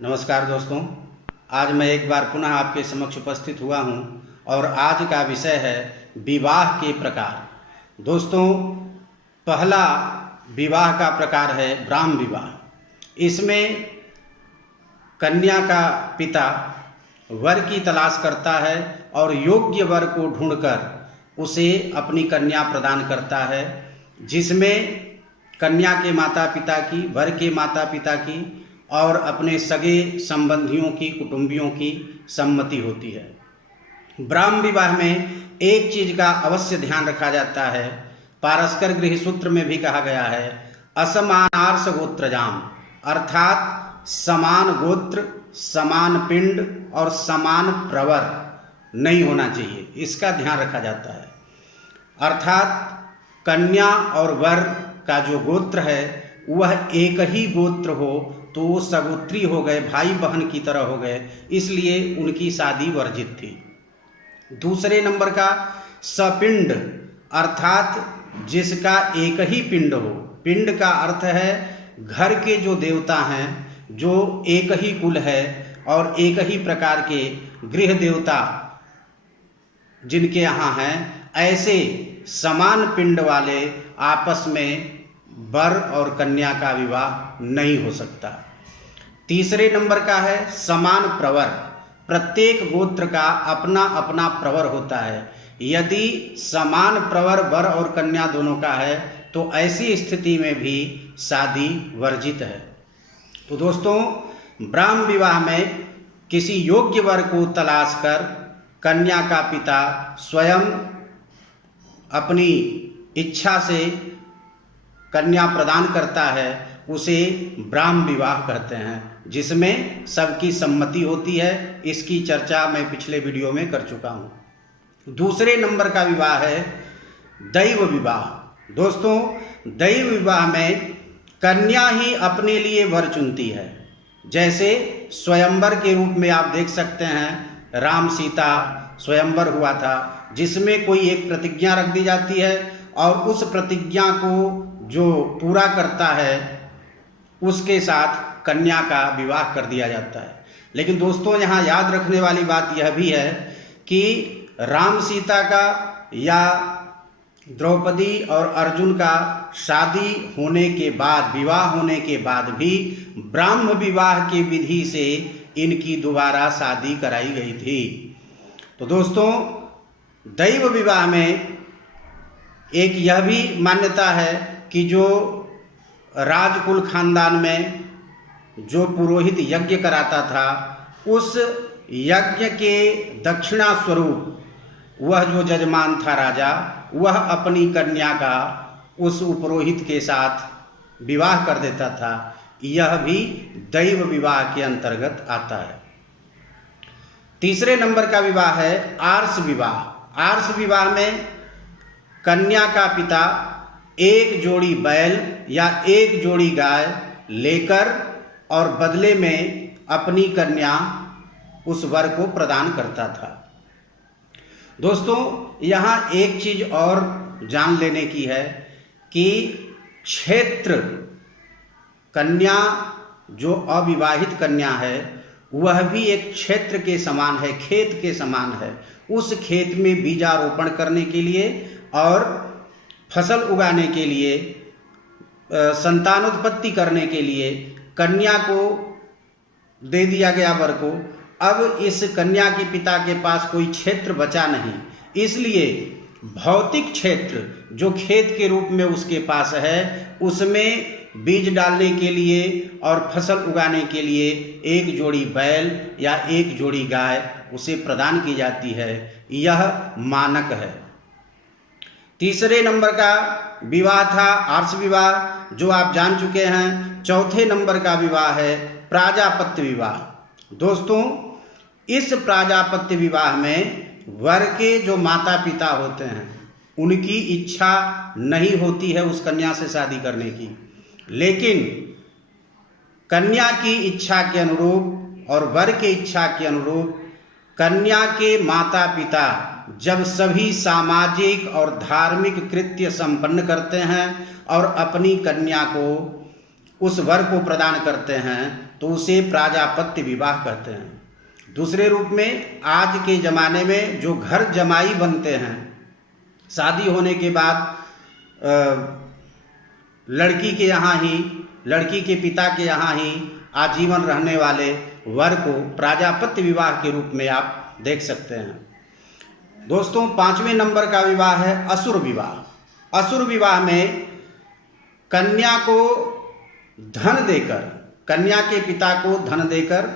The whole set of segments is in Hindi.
नमस्कार दोस्तों, आज मैं एक बार पुनः आपके समक्ष उपस्थित हुआ हूं और आज का विषय है विवाह के प्रकार। दोस्तों, पहला विवाह का प्रकार है ब्राह्म विवाह। इसमें कन्या का पिता वर की तलाश करता है और योग्य वर को ढूंढकर उसे अपनी कन्या प्रदान करता है, जिसमें कन्या के माता पिता की, वर के माता पिता की और अपने सगे संबंधियों की, कुटुंबियों की सम्मति होती है। ब्राह्म विवाह में एक चीज का अवश्य ध्यान रखा जाता है, पारस्कर गृह सूत्र में भी कहा गया है, असमानार्ष गोत्रजाम, अर्थात समान गोत्र, समान पिंड और समान प्रवर नहीं होना चाहिए, इसका ध्यान रखा जाता है। अर्थात कन्या और वर का जो गोत्र है वह एक ही गोत्र हो तो वो सगोत्री हो गए, भाई बहन की तरह हो गए, इसलिए उनकी शादी वर्जित थी। दूसरे नंबर का सपिंड, अर्थात जिसका एक ही पिंड हो। पिंड का अर्थ है घर के जो देवता हैं, जो एक ही कुल है और एक ही प्रकार के गृह देवता जिनके यहाँ हैं, ऐसे समान पिंड वाले आपस में वर और कन्या का विवाह नहीं हो सकता। तीसरे नंबर का है समान प्रवर। प्रत्येक गोत्र का अपना अपना प्रवर होता है। यदि समान प्रवर वर और कन्या दोनों का है तो ऐसी स्थिति में भी शादी वर्जित है। तो दोस्तों, ब्राह्म विवाह में किसी योग्य वर को तलाश कर कन्या का पिता स्वयं अपनी इच्छा से कन्या प्रदान करता है, उसे ब्राह्म विवाह कहते हैं, जिसमें सबकी सम्मति होती है। इसकी चर्चा मैं पिछले वीडियो में कर चुका हूँ। दूसरे नंबर का विवाह है दैव विवाह। दोस्तों, दैव विवाह में कन्या ही अपने लिए वर चुनती है। जैसे स्वयंवर के रूप में आप देख सकते हैं, राम सीता स्वयंवर हुआ था, जिसमें कोई एक प्रतिज्ञा रख दी जाती है और उस प्रतिज्ञा को जो पूरा करता है उसके साथ कन्या का विवाह कर दिया जाता है। लेकिन दोस्तों, यहाँ याद रखने वाली बात यह भी है कि राम सीता का या द्रौपदी और अर्जुन का शादी होने के बाद, विवाह होने के बाद भी ब्राह्म विवाह की विधि से इनकी दोबारा शादी कराई गई थी। तो दोस्तों, दैव विवाह में एक यह भी मान्यता है कि जो राजकुल खानदान में जो पुरोहित यज्ञ कराता था, उस यज्ञ के दक्षिणा स्वरूप वह जो जजमान था राजा, वह अपनी कन्या का उस पुरोहित के साथ विवाह कर देता था। यह भी दैव विवाह के अंतर्गत आता है। तीसरे नंबर का विवाह है आर्ष विवाह। आर्ष विवाह में कन्या का पिता एक जोड़ी बैल या एक जोड़ी गाय लेकर और बदले में अपनी कन्या उस वर को प्रदान करता था। दोस्तों, यहाँ एक चीज और जान लेने की है कि क्षेत्र कन्या, जो अविवाहित कन्या है, वह भी एक क्षेत्र के समान है, खेत के समान है। उस खेत में बीजारोपण करने के लिए और फसल उगाने के लिए, संतानोत्पत्ति करने के लिए कन्या को दे दिया गया वर को। अब इस कन्या के पिता के पास कोई क्षेत्र बचा नहीं, इसलिए भौतिक क्षेत्र जो खेत के रूप में उसके पास है, उसमें बीज डालने के लिए और फसल उगाने के लिए एक जोड़ी बैल या एक जोड़ी गाय उसे प्रदान की जाती है। यह मानक है। तीसरे नंबर का विवाह था आर्ष विवाह, जो आप जान चुके हैं। चौथे नंबर का विवाह है प्राजापत्य विवाह। दोस्तों, इस प्राजापत्य विवाह में वर के जो माता पिता होते हैं, उनकी इच्छा नहीं होती है उस कन्या से शादी करने की, लेकिन कन्या की इच्छा के अनुरूप और वर के इच्छा के अनुरूप कन्या के माता पिता जब सभी सामाजिक और धार्मिक कृत्य संपन्न करते हैं और अपनी कन्या को उस वर को प्रदान करते हैं तो उसे प्राजापत्य विवाह कहते हैं। दूसरे रूप में आज के ज़माने में जो घर जमाई बनते हैं, शादी होने के बाद लड़की के यहाँ ही, लड़की के पिता के यहाँ ही आजीवन रहने वाले वर को प्राजापत्य विवाह के रूप में आप देख सकते हैं। दोस्तों, 5वें नंबर का विवाह है असुर विवाह। असुर विवाह में कन्या को धन देकर, कन्या के पिता को धन देकर,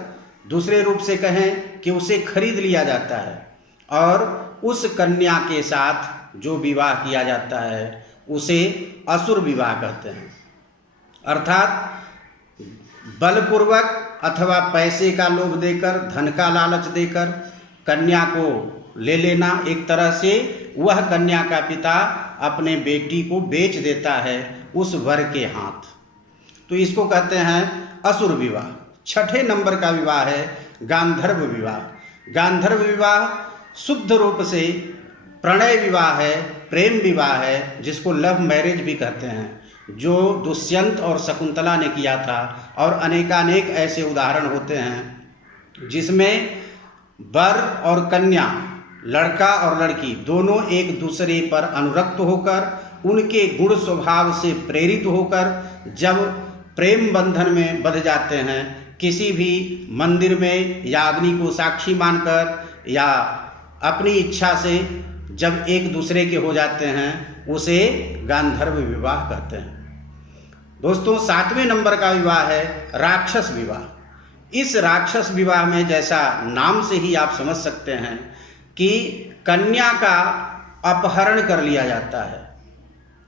दूसरे रूप से कहें कि उसे खरीद लिया जाता है और उस कन्या के साथ जो विवाह किया जाता है उसे असुर विवाह कहते हैं। अर्थात बलपूर्वक अथवा पैसे का लोभ देकर, धन का लालच देकर कन्या को ले लेना, एक तरह से वह कन्या का पिता अपने बेटी को बेच देता है उस वर के हाथ, तो इसको कहते हैं असुर विवाह। 6ठे नंबर का विवाह है गांधर्व विवाह। गांधर्व विवाह शुद्ध रूप से प्रणय विवाह है, प्रेम विवाह है, जिसको लव मैरिज भी कहते हैं, जो दुष्यंत और शकुंतला ने किया था। और अनेकानेक ऐसे उदाहरण होते हैं जिसमें वर और कन्या, लड़का और लड़की दोनों एक दूसरे पर अनुरक्त होकर, उनके गुण स्वभाव से प्रेरित होकर जब प्रेम बंधन में बंध जाते हैं, किसी भी मंदिर में या अग्नि को साक्षी मानकर या अपनी इच्छा से जब एक दूसरे के हो जाते हैं, उसे गांधर्व विवाह कहते हैं। दोस्तों, 7वें नंबर का विवाह है राक्षस विवाह। इस राक्षस विवाह में, जैसा नाम से ही आप समझ सकते हैं कि कन्या का अपहरण कर लिया जाता है,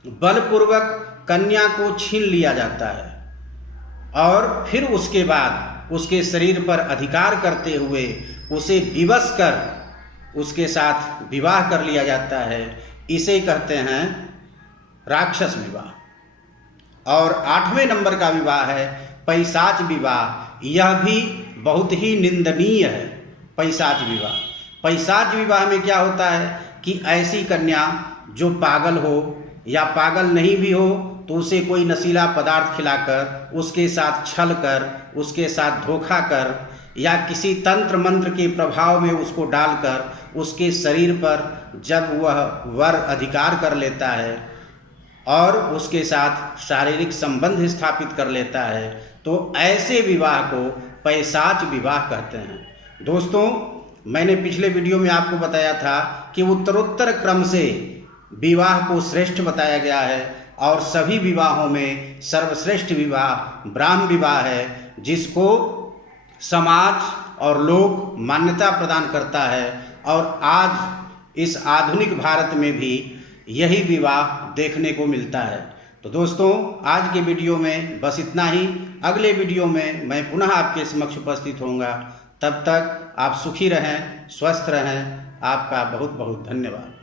बलपूर्वक कन्या को छीन लिया जाता है और फिर उसके बाद उसके शरीर पर अधिकार करते हुए उसे विवश कर उसके साथ विवाह कर लिया जाता है। इसे कहते हैं राक्षस विवाह। और 8वें नंबर का विवाह है पैशाच विवाह। यह भी बहुत ही निंदनीय है, पैशाच विवाह। पैशाच विवाह में क्या होता है कि ऐसी कन्या जो पागल हो या पागल नहीं भी हो तो उसे कोई नशीला पदार्थ खिलाकर, उसके साथ छल कर, उसके साथ धोखा कर या किसी तंत्र मंत्र के प्रभाव में उसको डालकर उसके शरीर पर जब वह वर अधिकार कर लेता है और उसके साथ शारीरिक संबंध स्थापित कर लेता है, तो ऐसे विवाह को पैशाच विवाह कहते हैं। दोस्तों, मैंने पिछले वीडियो में आपको बताया था कि उत्तरोत्तर क्रम से विवाह को श्रेष्ठ बताया गया है और सभी विवाहों में सर्वश्रेष्ठ विवाह ब्राह्म विवाह है, जिसको समाज और लोग मान्यता प्रदान करता है। और आज इस आधुनिक भारत में भी यही विवाह देखने को मिलता है। तो दोस्तों, आज के वीडियो में बस इतना ही। अगले वीडियो में मैं पुनः आपके समक्ष उपस्थित होऊंगा। तब तक आप सुखी रहें, स्वस्थ रहें। आपका बहुत बहुत धन्यवाद।